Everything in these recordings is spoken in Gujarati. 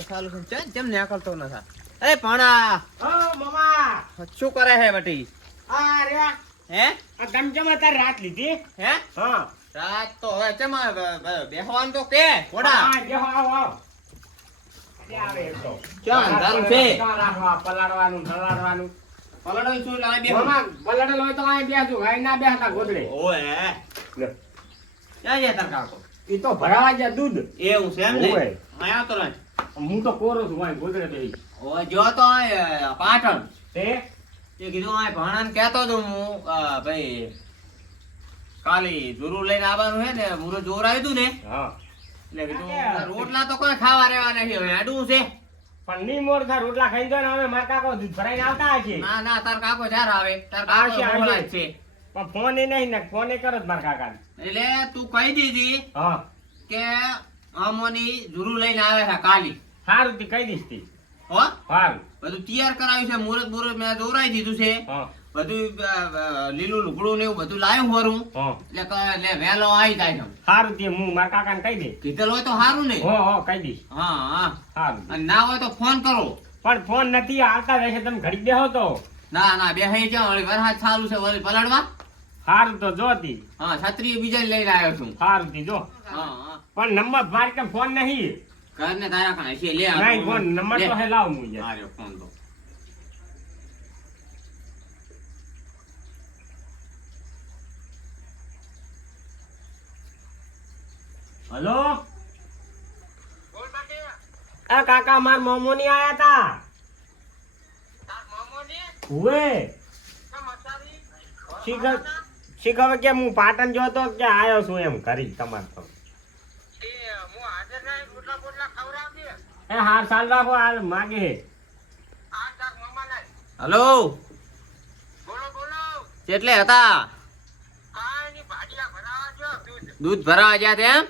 તે ચાલુ છે. ચમ ચમ નીકળતો નથા? એ ભણા. ઓ મામા શું કરે હે બટી? આ રે હે? આ ગમજમ તાર રાત લીધી? હે? હા. રાત તો હવે ચમ બેહવાન તો કે કોડા હા, બેહો, આવો, આવો. આવે તો? છે? શું લાવી બેહો. મામા, હોય તો ગાય ના બેસતા ગોદડે. ઓએ લે. ક્યાં જાય તાર કાકો? ઈ તો ભરાવા જાય દૂધ. એવું છે એમ ને. આયા તો નહીં હું તો કોરો છું ભાઈ ગોદરે બેસી. ઓ જો તો પાટણ. તે? તે કીધું આ ભાણાને કહેતો તો હું ભાઈ કાલી જરૂર લઈને આવવાનું હે ને મુરત જોર આવ્યું હતું ને. હા. એટલે કીધું રોટલા તો કોઈ ખાવા રહેવા નથી હવે આડું છે. પણ ની મોર થા રોટલા ખાઈ દો ને હવે મારા કાકો દૂધ ભરાઈને આવતા છે ના ના તાર કાકો જ્યારે આવે. તાર કાકો આવશે, છે પણ ફોન એ નહીં ને ફોન એ કરો જ મારા કાકા એટલે તું કહી દીધી હા. કે અમોની જુરુ લઈને આવે છે કાલી. સારું તી કહી દઈશ તી. હો? સારું. બધું તૈયાર કરાવ્યું છે મુહૂર્ત મુહૂર્ત મેં દોરાઈ દીધું છે. બધું લીલું લુગડું ને એવું બધું લાવ્યું હોરું. એટલે એટલે વહેલો આવી જાય છે. સારું તે હું મારા કાકાને કહી દે કીધેલ હોય તો સારું ને. હો હો કહી દઈશ. હા હા. સારું. અને ના હોય તો ફોન કરો. પણ ફોન નથી આવતા રહેશે તમે ઘડી બેહો તો. ના ના બે હઈ જાઓ વળી વરસાદ ચાલુ છે વળી પલળવા. સારું તો જોતી હા છત્રી બીજા લઈને આવ્યો છું. સારું તી જો. હા. પણ નંબર મારી કે ફોન નહીં. ઘર ને તારા કણ છે લે આ નહીં ફોન નંબર તો હે લાવ હું યાર. હા ફોન તો. હલો? આ કાકા માર મોમો ની આયા તા. હુએ? શીખ શીખર કે હું પાટણ જોતો કે આયો છું એમ કરી તમાર તો એ હાર સાલ રાખો હાલ માગે હે હલો? કેટલે હતા? દૂધ. ભરાવા ગયા તેમ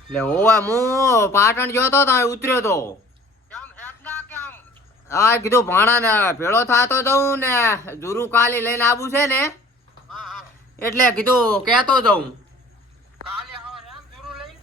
એટલે ઓવા હું પાટણ જોતો તો તમે ઉતર્યો તો. હા કીધું ભાણા ને ભેળો થતો જઉં ને જુરુ કાલી લઈને આવું છે ને. એટલે કીધું કેતો જઉં.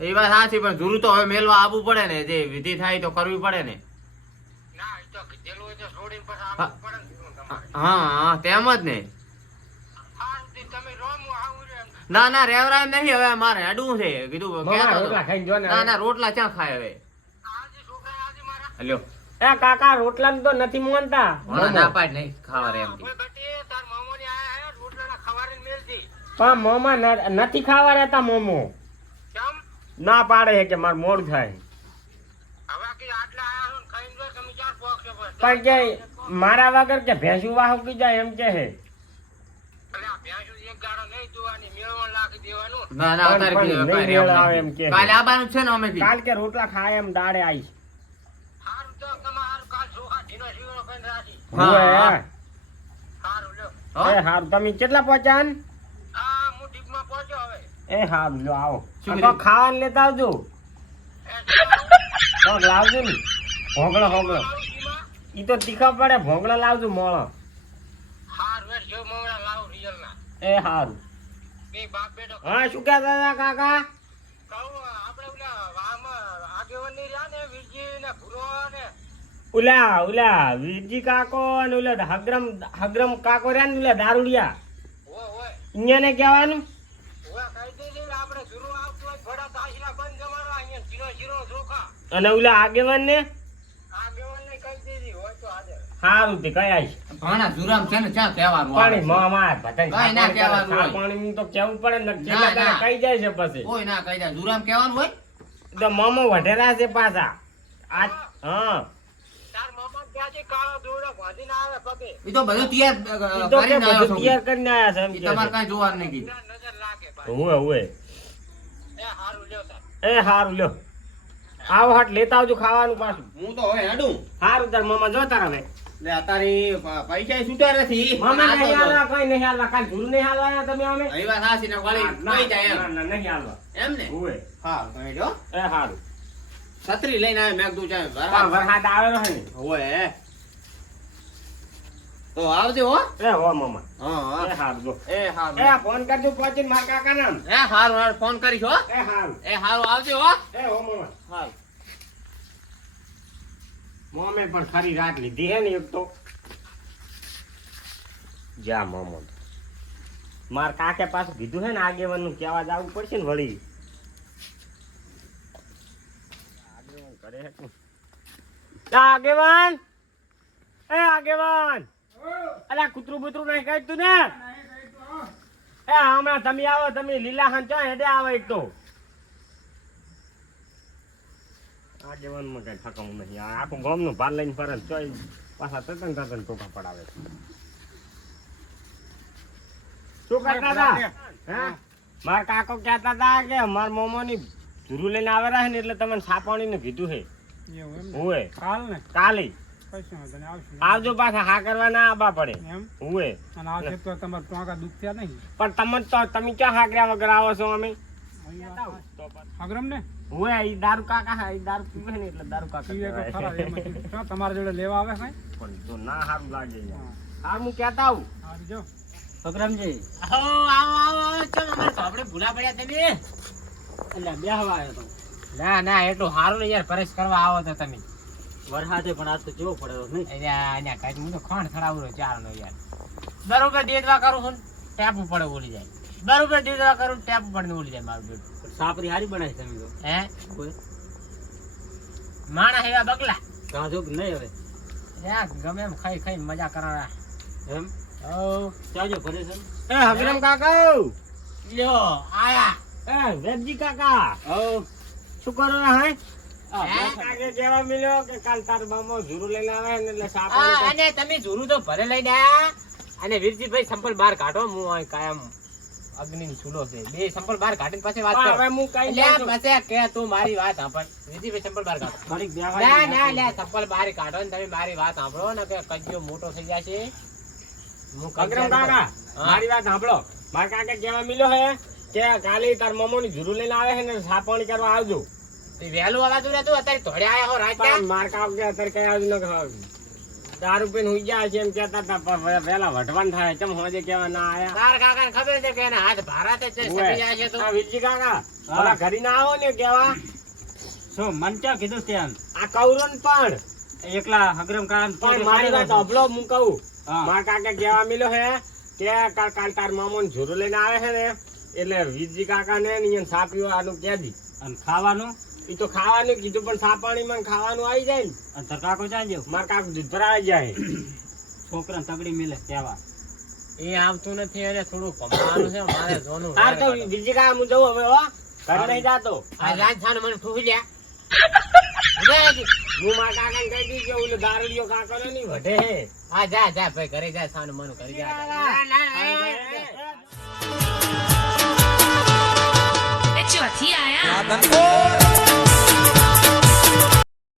એ વાત સાચી પણ જુરુ તો હવે મેલવા આવવું પડે ને જે વિધિ થાય તો કરવી પડે ને. હા. હા તેમ જ ને. ના. ના રેવરાય નહીં હવે મારે અડવું છે. કીધું મામા કહેતો હતો. રોટલા ખાઈને જો ને ના ના રોટલા ક્યાં ખાય હવે? હલ્યો એ કાકા રોટલા તો નથી મોનતા ના પાડ નહીં ખાવા રે એમ પણ મોમા નથી ખાવા રહેતા મોમો. ના પાડે છે કે મારે મોડ થાય. પણ કે મારા વગર કે ભેંસું વાહકી જાય એમ કે છે. કાલ કે રોટલા ખાય એમ દાડે આવીશ. હારું તમે કેટલા પહોંચ્યા ને? એ હારું જો આવો. તો? ખાવાનું લેતા આવજો. કોક લાવજો ને. ભોગળો ભોગળો ઈ તો તીખા પડે ભોગળો લાવજો મોળો. એ હારું. હા શું કહેતા હતા કાકા? ઉલા ઉલા વીરજી કાકો અને ઉલા હગ્રમ હગ્રમ કાકો રહ્યા ને ઉલા દારૂડિયા. અહીંયા ને કહેવાનું? અને ઓલા આગેવાન ને સારું તે કયા છે ભાણા જુરામ છે ને ક્યાં કહેવાનું પાણી મામા મોંમાં કઈ ના કહેવાનું હોય. પાણી તો કેવું પડે ને ના, છેલ્લે કઈ જાય છે પછી? કોઈ ના કઈ જાય. જુરામ કહેવાનું હોય? તો મામો વઢેરા છે પાછા. આજ હા. એ તો ના આવે પગે. ઈ તો કે કરીને આવ્યો છું. તૈયાર કરીને આયા છે એમ કઈ જોવાનું નથી નજર લાગે ભાઈ. હોવે હોવે. એ હારું લ્યો. આવો હાટ લેતા આવજો ખાવાનું પાછું. હું તો હવે હેડું. હારું તાર મામા જોતા હવે લે અત્યારે પૈસા છૂટા નથી. મામા આ નહીં હાલવા કઈ નહીં હાલવા. કાલ ધૂળ નહીં હાલવા તમે અમે? અહીં વાત હાચી ને વાળી ના, જાય એમ. ના, નહીં હાલવા. એમ ને? ઉવે હા તો જો એ હારું. છત્રી લઈને આવે મેં કીધું હા, વરસાદ આવે ને? હોય તો આવજો હો. એ હો મામા. હા એ જો. એ હારું. એ ફોન કરજો પહોંચીને મારા કાકા નામ એ હારું હારું. ફોન કરીશ હો. એ હારું. એ હારું આવજો હો. એ હો મામા. હાર મોમે પણ ખરી રાત લીધી હે ને એક તો. જા મોમો. માર કાકે પાછું કીધું હે ને આગેવાનનું કહેવા જવું પડશે ને વળી. આગેવાન કરે આગેવાન. એ આગેવાન. અલા કૂતરું બૂતરું નહીં કાઢતું ને? એ હમણાં તમે આવો તમે લીલા હન ચા હેડે આવો તો. આગેવાનમાં કઈ ઠકાવું નહીં. આ આખું ગામનું ભાર લઈને ફરે ને પાછા તતન તતન ટોપા પડાવે શું કરતા હતા? હે? મારા કાકો કહેતા હતા કે મારા મોમોની ધૂરું લઈને આવે છે ને એટલે તમને સાપાણીને કીધું છે? કાલ ને? કાલે. આવજો. પાછા હા કરવા ના આવવા પડે. એમ? હુએ. અને આવશે તો તમારા ટોંકા દુખત્યા નહીં. પણ તમે તો તમે ક્યાં હાકર્યા વગર આવો છો અમે? અગ્રમ ને હુએ ઈ દારૂ કાકા ઈ દારૂ પીવે ને એટલે દારૂ કાકા પીવે તો ખરા કહેવાય. એમાંથી. શું તમારા જોડે લેવા આવે કઈ? પણ જો ના સારું લાગે હાર હું. કહેતા આવું. હારું જો. આવો આવો આવો આવો ચમ આપણે ભૂલા પડ્યા તમે એટલે બેહવા આવ્યો તો. ના ના એટલું સારું નહીં યાર પરેશ કરવા આવો તો તમે. વરસાદે પણ આજ તો કેવો પડ્યો નહીં. અહીંયા અહીંયા કાંઈ હું તો ખોણ ખડાવું ચાર નો યાર. બરોબર દેદવા કરું છું ટેપ પડે ઓલી જાય. બરોબર દેદવા કરું ટેપ પડે ઓલી જાય મારું બેટું સાપરી હારી બનાવી તમે તો. હે? માણસ એવા બગલા. કે નહીં હવે? ગમે એમ ખાઈ ખાઈ મજા કરાવ્યા એમ? ઓ ચાલજો ભરે છે એ હગરમ કાકા લ્યો આયા. એ વેદજી કાકા! શું કરો હે? આ હે? કાકે કેવા મિલ્યો કે કાલ તાર બામો ઝૂરું લઈને આવે ને એટલે આ, સાપાણી અને તમે જોરું તો ભલે લઈને આયા અને વીરજીભાઈ સંપલ બહાર કાઢો. હું કાયમ અગ્નિ ચૂલો છે. બે સંપલ બહાર કાઢીને પછી વાત પણ હવે હું કઈ લ્યા, પછી કે તું મારી વાત સાંભળ. વીરજીભાઈ સંપલ બહાર કાઢો. ઘડીક બેહવા ના ના લ્યા સંપલ બહાર કાઢો ને તમે મારી વાત સાંભળો ને કે કજિયો મોટો થઈ જશે હું કગ્રમ કાકા મારી વાત સાંભળો. મારા કાકે કેવા મિલ્યો હે કે કાલે તાર મમ્મો ઝૂરું લઈને આવે છે ને સાપણી કરવા આવજો. વહેલું આવાતું રહેતું અત્યારે ધોડે આયા હો રાત પણ માર કાક કે અત્યારે કઈ આવી ન ખાવ દારૂ પીને હુઈ ગયા છે એમ કહેતા હતા પણ વહેલા વઢવાન થાય. ચમ હોજે કેવા ના આયા? તાર કાકાને ખબર છે કે એના હાથ ભારત જ છે. સડી જાય છે તો? આ વિજી કાકા ઓલા ઘરી ના આવો ને કેવા શું મન ક્યાં કીધું ત્યાં આ કૌરન પણ. એકલા અગ્રમ કાન પણ મારી વાત અભલો હું કહું. મારા કાકા કેવા મિલ્યો હે કે કાલ કાલ તાર મામો ને ઝૂરો લઈને આવે છે ને એટલે વિરજી કાકા ને ને સા આનું કહેજી અને ખાવાનું? ઈ તો ખાવાનું કીધું પણ સા પાણીમાં ખાવાનું આવી જાય ને. અને તાર કાકો ચાંજો માર કાકો દૂધ ભરાઈ જાય. છોકરા તગડી મિલે કહેવા. એ આવતું નથી અને થોડું કમાવાનું છે મારે જોનું તાર તો બીજી કા હું જઉં હવે હો. ઘર નહીં જાતો. આ રાત મને ઠૂહી લ્યા હું મારા કાકા ને કહી કે ઓલો દારૂડિયો કાકો ને નહીં વઢે હા. જા જા ભાઈ ઘરે જા છાનું મનું કરી જા ના, ના, ના, ચોથી આયા.